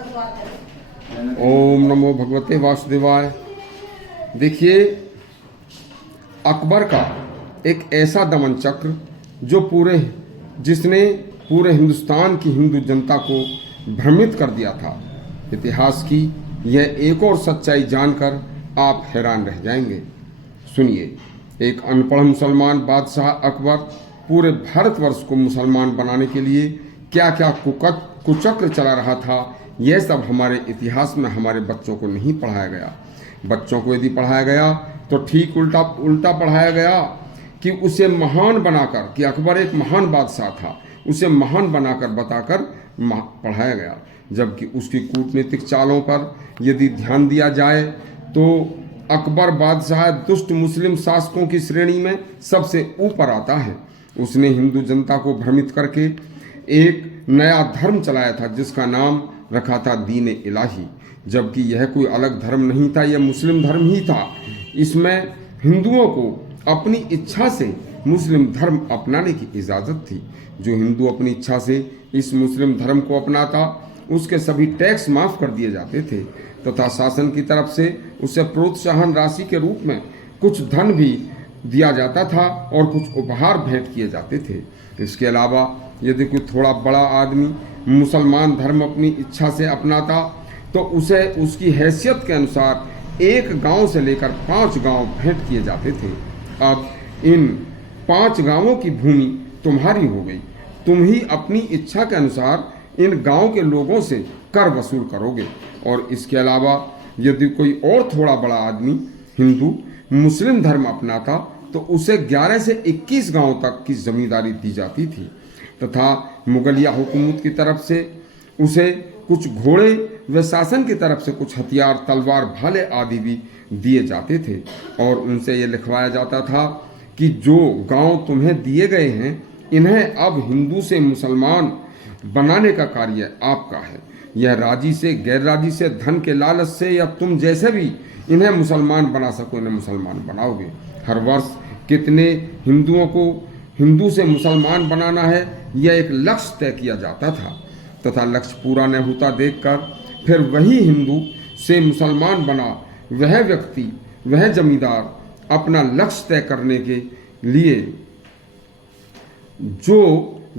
ओम नमो भगवते वासुदेवाय। देखिए, अकबर का एक ऐसा दमन चक्र जिसने पूरे हिंदुस्तान की हिंदू जनता को भ्रमित कर दिया था। इतिहास की यह एक और सच्चाई जानकर आप हैरान रह जाएंगे। सुनिए, एक अनपढ़ मुसलमान बादशाह अकबर पूरे भारतवर्ष को मुसलमान बनाने के लिए क्या क्या कुचक्र चला रहा था, यह सब हमारे इतिहास में हमारे बच्चों को नहीं पढ़ाया गया। बच्चों को यदि पढ़ाया गया तो ठीक उल्टा पढ़ाया गया कि उसे महान बनाकर, कि अकबर एक महान बादशाह था, उसे महान बनाकर बताकर पढ़ाया गया। जबकि उसकी कूटनीतिक चालों पर यदि ध्यान दिया जाए तो अकबर बादशाह दुष्ट मुस्लिम शासकों की श्रेणी में सबसे ऊपर आता है। उसने हिंदू जनता को भ्रमित करके एक नया धर्म चलाया था जिसका नाम रखा था दीन इलाही, जबकि यह कोई अलग धर्म नहीं था, यह मुस्लिम धर्म ही था। इसमें हिंदुओं को अपनी इच्छा से मुस्लिम धर्म अपनाने की इजाज़त थी। जो हिंदू अपनी इच्छा से इस मुस्लिम धर्म को अपनाता उसके सभी टैक्स माफ़ कर दिए जाते थे तथा शासन की तरफ से उसे प्रोत्साहन राशि के रूप में कुछ धन भी दिया जाता था और कुछ उपहार भेंट किए जाते थे। इसके अलावा यदि कोई थोड़ा बड़ा आदमी मुसलमान धर्म अपनी इच्छा से अपनाता तो उसे उसकी हैसियत के अनुसार एक गांव से लेकर 5 गांव भेंट किए जाते थे। अब इन 5 गांवों की भूमि तुम्हारी हो गई, तुम ही अपनी इच्छा के अनुसार इन गांव के लोगों से कर वसूल करोगे। और इसके अलावा यदि कोई और थोड़ा बड़ा आदमी हिंदू मुस्लिम धर्म अपनाता तो उसे 11 से 21 गांव तक की जमींदारी दी जाती थी तथा मुगलिया हुकूमत की तरफ से उसे कुछ घोड़े व शासन की तरफ से कुछ हथियार, तलवार, भाले आदि भी दिए जाते थे और उनसे ये लिखवाया जाता था कि जो गांव तुम्हें दिए गए हैं इन्हें अब हिंदू से मुसलमान बनाने का कार्य आपका है। यह राजी से गैर राजी से, धन के लालच से या तुम जैसे भी इन्हें मुसलमान बना सको इन्हें मुसलमान बनाओगे। हर वर्ष कितने हिंदुओं को हिंदू से मुसलमान बनाना है यह एक लक्ष्य तय किया जाता था तथा लक्ष्य पूरा न होता देखकर फिर वही हिंदू से मुसलमान बना वह व्यक्ति, वह जमींदार अपना लक्ष्य तय करने के लिए जो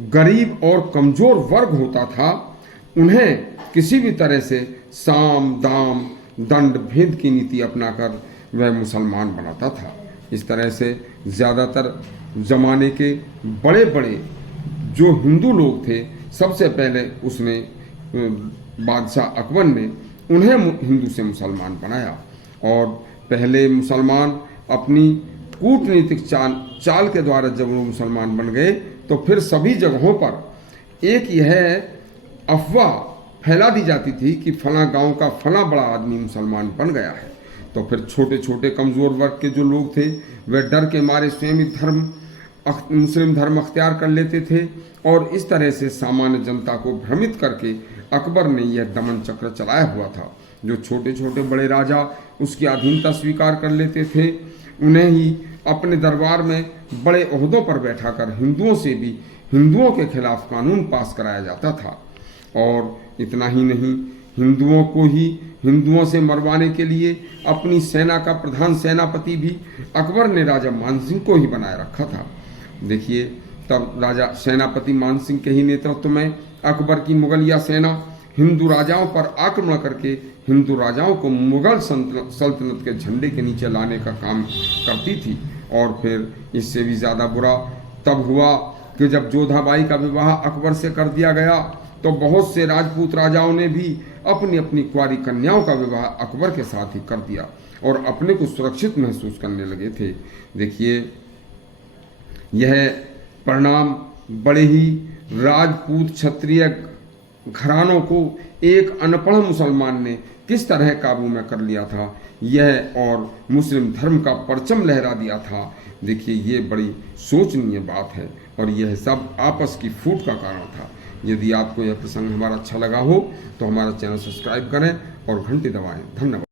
गरीब और कमजोर वर्ग होता था उन्हें किसी भी तरह से साम दाम दंड भेद की नीति अपनाकर वह मुसलमान बनाता था। इस तरह से ज़्यादातर ज़माने के बड़े बड़े जो हिंदू लोग थे सबसे पहले उसने बादशाह अकबर ने उन्हें हिंदू से मुसलमान बनाया और पहले मुसलमान अपनी कूटनीतिक चाल के द्वारा जब वो मुसलमान बन गए तो फिर सभी जगहों पर एक यह अफवाह फैला दी जाती थी कि फला गांव का फला बड़ा आदमी मुसलमान बन गया है। तो फिर छोटे छोटे कमज़ोर वर्ग के जो लोग थे वे डर के मारे स्वयं ही मुस्लिम धर्म अख्तियार कर लेते थे और इस तरह से सामान्य जनता को भ्रमित करके अकबर ने यह दमन चक्र चलाया हुआ था। जो छोटे छोटे बड़े राजा उसकी अधीनता स्वीकार कर लेते थे उन्हें ही अपने दरबार में बड़े ओहदों पर बैठाकर हिंदुओं से भी हिंदुओं के खिलाफ कानून पास कराया जाता था। और इतना ही नहीं, हिंदुओं को ही हिंदुओं से मरवाने के लिए अपनी सेना का प्रधान सेनापति भी अकबर ने राजा मानसिंह को ही बनाए रखा था। देखिए, तब राजा सेनापति मानसिंह के ही नेतृत्व में अकबर की मुगलिया सेना हिंदू राजाओं पर आक्रमण करके हिंदू राजाओं को मुगल सल्तनत के झंडे के नीचे लाने का काम करती थी। और फिर इससे भी ज़्यादा बुरा तब हुआ कि जब जोधाबाई का विवाह अकबर से कर दिया गया तो बहुत से राजपूत राजाओं ने भी अपनी अपनी कुंवारी कन्याओं का विवाह अकबर के साथ ही कर दिया और अपने को सुरक्षित महसूस करने लगे थे। देखिए, यह परिणाम बड़े ही राजपूत क्षत्रिय घरानों को एक अनपढ़ मुसलमान ने किस तरह काबू में कर लिया था यह और मुस्लिम धर्म का परचम लहरा दिया था। देखिए, ये बड़ी सोचनीय बात है और यह सब आपस की फूट का कारण था। यदि आपको यह प्रसंग हमारा अच्छा लगा हो तो हमारा चैनल सब्सक्राइब करें और घंटी दबाएं। धन्यवाद।